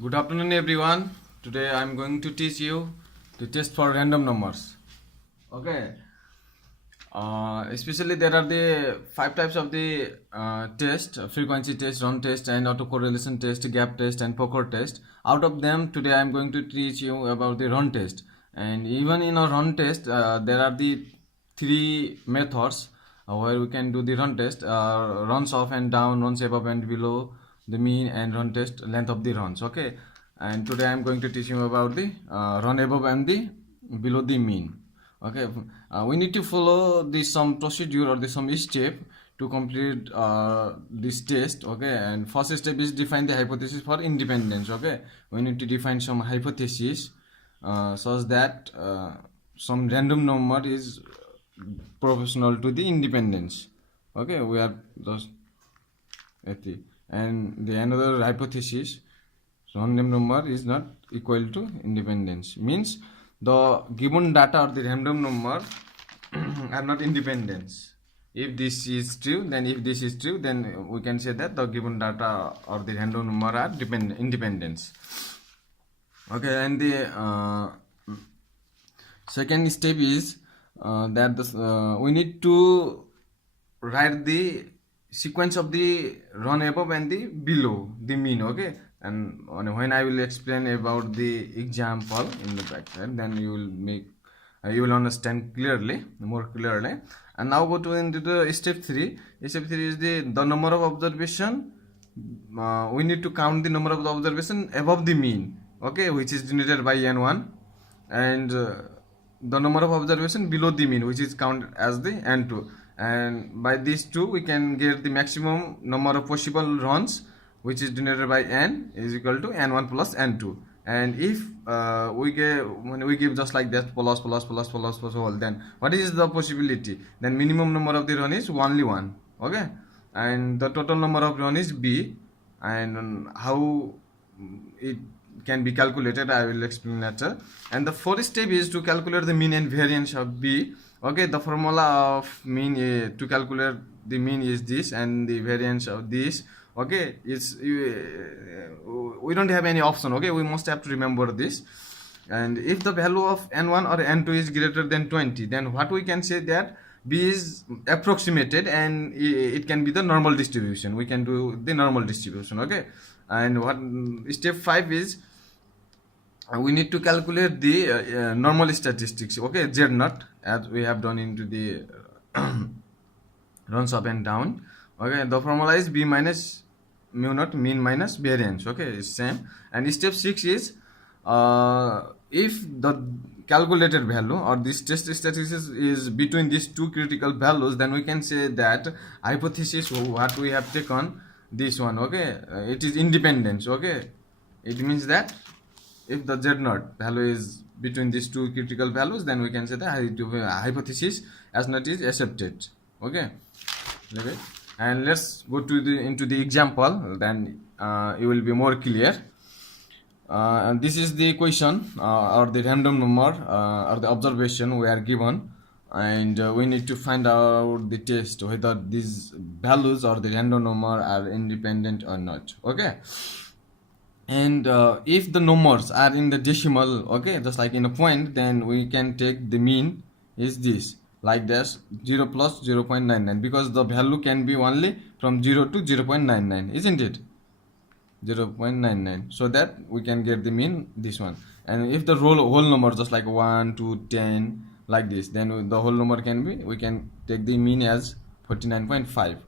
Good afternoon, everyone. Today I'm going to teach you the test for random numbers. Okay. Especially there are the five types of the test: frequency test, run test, and autocorrelation test, gap test, and poker test. Out of them, today I'm going to teach you about the run test. And even in a run test, there are the three methods where we can do the run test: runs up and down, runs above and below, the mean, and run test length of the runs. Okay. And today I'm going to teach you about the run above and the below the mean. Okay, we need to follow this some procedure or the some step to complete this test. Okay, and first step is define the hypothesis for independence. Okay, we need to define some hypothesis such that some random number is proportional to the independence. Okay, we are just at the and the another hypothesis random number is not equal to independence, means the given data or the random number are not independence. If this is true, then we can say that the given data or the random number are independence. Okay, and the second step is that we need to write the sequence of the run above and the below the mean. Okay, and when I will explain about the example in the backside, then you will understand more clearly. And now go to into the step 3. Step 3 is the number of observation. We need to count the number of the observation above the mean. Okay, which is denoted by n1, and the number of observation below the mean, which is counted as the n2. And by these two we can get the maximum number of possible runs, which is denoted by n is equal to n1 plus n2. And if when we give just like that plus whole, then what is the possibility? Then minimum number of the run is only 1. Okay, and the total number of run is b. And how it can be calculated, I will explain later. And the fourth step is to calculate the mean and variance of b. Okay, the formula of mean to calculate the mean is this, and the variance of this. Okay, we don't have any option. Okay, we must have to remember this. And if the value of n1 or n2 is greater than 20, then what we can say that b is approximated, and it can be the normal distribution. We can do the normal distribution. Okay, and what step 5 is, we need to calculate the normal statistics. Okay, z naught, as we have done into the runs up and down. Okay, the formula is b minus mu naught mean minus variance. Okay, it's same. And step 6 is if the calculated value or this test statistics is between these two critical values, then we can say that hypothesis what we have taken, this one. Okay, it is independence. Okay, it means that if the z naught value is between these two critical values, then we can say the hypothesis as naught is accepted. Okay, and let's go to into the example, then it will be more clear. And this is the question or the random number or the observation we are given, and we need to find out the test whether these values or the random number are independent or not. Okay, and if the numbers are in the decimal, okay, just like in a point, then we can take the mean is this, like this, 0 plus 0.99, because the value can be only from 0 to 0.99, isn't it? 0.99, so that we can get the mean, this one. And if the whole number just like 1 to 10 like this, then the whole number can be, we can take the mean as 49.5.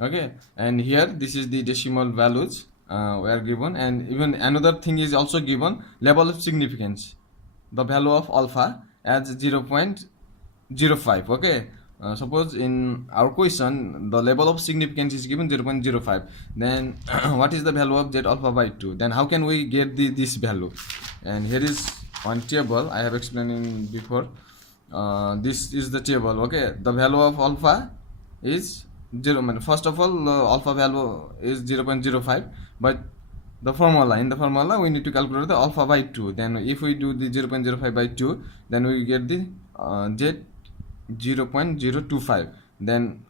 Okay, and here this is the decimal values were given. And even another thing is also given, level of significance, the value of alpha as 0.05. Okay, suppose in our question the level of significance is given 0.05, then what is the value of z alpha by 2? Then how can we get this value? And here is one table I have explained in before. This is the table. Okay, the value of alpha is 0. First of all, alpha value is 0.05, but in the formula we need to calculate the alpha by 2. Then if we do the 0.05 by 2, then we get the z 0.025. Then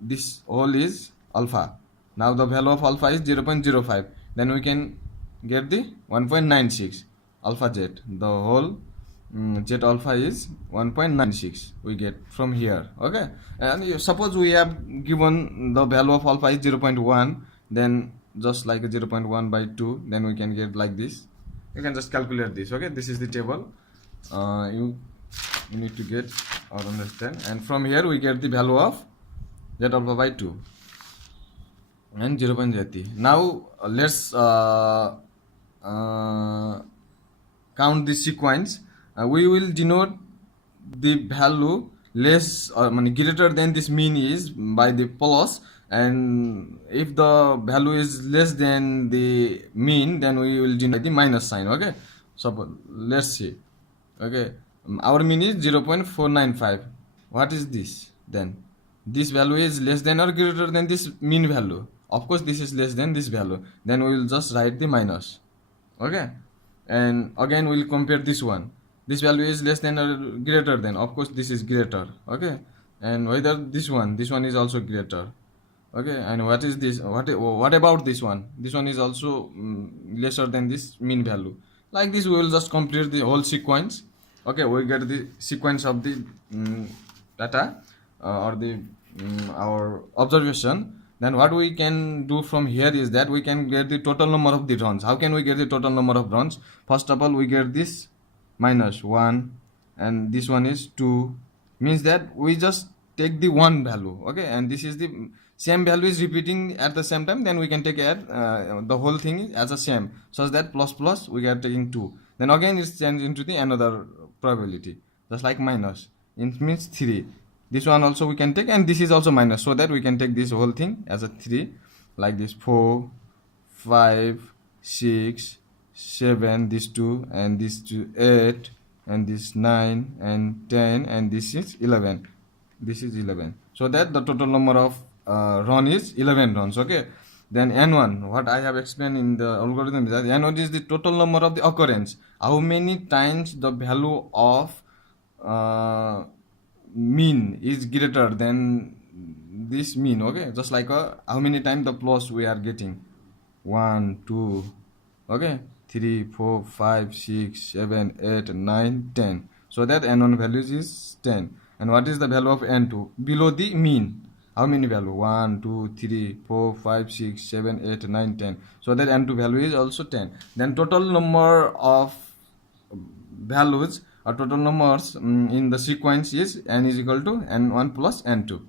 this whole is alpha. Now the value of alpha is 0.05. Then we can get the 1.96 alpha z. The whole z alpha is 1.96 we get from here. Okay, and suppose we have given the value of alpha is 0.1, then just like a 0.1 by 2, then we can get like this. You can just calculate this. Okay, this is the table you need to get or understand, and from here we get the value of z alpha by 2 and 0.03. Now let's count the sequence. We will denote the value less or greater than this mean is by the plus, and if the value is less than the mean, then we will denote the minus sign. Okay, so let's see. Okay, our mean is 0.495. What is this then? This value is less than or greater than this mean value. Of course this is less than this value, then we will just write the minus. Okay, and again we will compare this one. This value is less than or greater than, of course this is greater. Okay, and whether this one is also greater. Okay, and what is this, what about this one? This one is also lesser than this mean value. Like this we will just complete the whole sequence. Okay, we get the sequence of the data or the our observation. Then what we can do from here is that we can get the total number of the runs. How can we get the total number of runs? First of all, we get this minus 1 and this one is 2, means that we just take the one value. Okay, and this is the same value is repeating at the same time, then we can take the whole thing as a same, such that plus plus we are taking 2, then again it's changed into the another probability, just like minus, it means 3. This one also we can take, and this is also minus, so that we can take this whole thing as a 3, like this 4, 5, 6, 7, this 2, and this 2, 8, and this 9, and 10, and this is 11. This is 11. So that the total number of run is 11 runs. Okay. Then N1, what I have explained in the algorithm is that N1 is the total number of the occurrence. How many times the value of mean is greater than this mean. Okay, just like how many times the plus we are getting, 1, 2, okay, 3, 4, 5, 6, 7, 8, 9, 10. So that N1 values is 10. And what is the value of N2 below the mean? How many value? 1, 2, 3, 4, 5, 6, 7, 8, 9, 10. So that N2 value is also 10. Then total number of values or total numbers in the sequence is N is equal to N1 plus N2.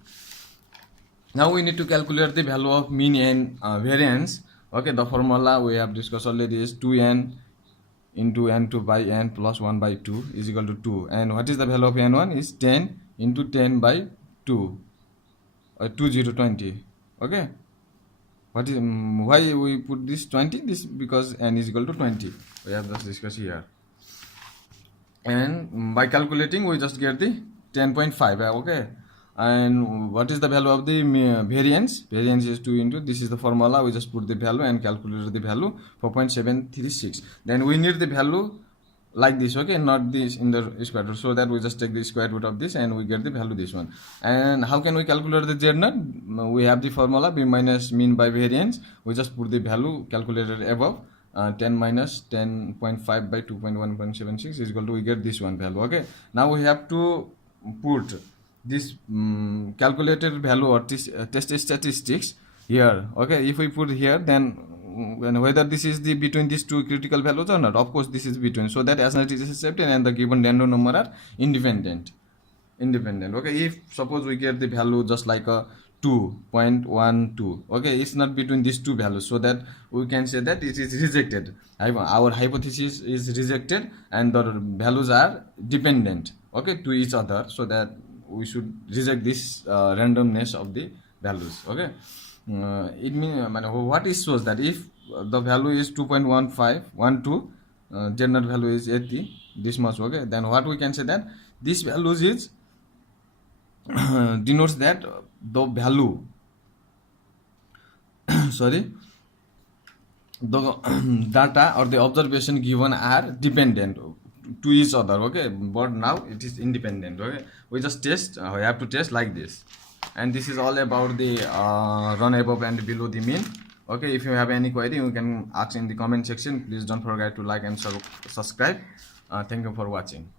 Now we need to calculate the value of mean and variance. Okay, the formula we have discussed already is 2n into n2 by n plus 1 by 2 is equal to 2. And what is the value of n1 is 10 into 10 by 2, 20. Okay, what is why we put this 20? This because n is equal to 20. We have just discussed here. And by calculating we just get the 10.5. Okay, and what is the value of the variance? Variance is 2 into, this is the formula, we just put the value and calculate the value, 4.736. Then we need the value like this. Okay, not this in the square root, so that we just take the square root of this and we get the value this one. And how can we calculate the z0? We have the formula b minus mean by variance. We just put the value calculated above, 10 minus 10.5 by 2.1.76 is equal to, we get this one value. Okay, now we have to put this calculated value or test statistics here. Okay, if we put here, then whether this is the between these two critical values or not. Of course this is between, so that as it is accepted and the given random number are independent. Okay, if suppose we get the value just like a 2.12, okay, it's not between these two values, so that we can say that it is rejected. Our hypothesis is rejected and the values are dependent, okay, to each other, so that we should reject this randomness of the values. Okay, it means what it shows that if the value is 2.1512, z0 value is 80, this much. Okay, then what we can say that this values is denotes that the value sorry, the data or the observation given are dependent to each other. Okay, but now it is independent. Okay, we just test, we have to test like this. And this is all about the run above and below the mean. Okay, if you have any query, you can ask in the comment section. Please don't forget to like and subscribe. Thank you for watching.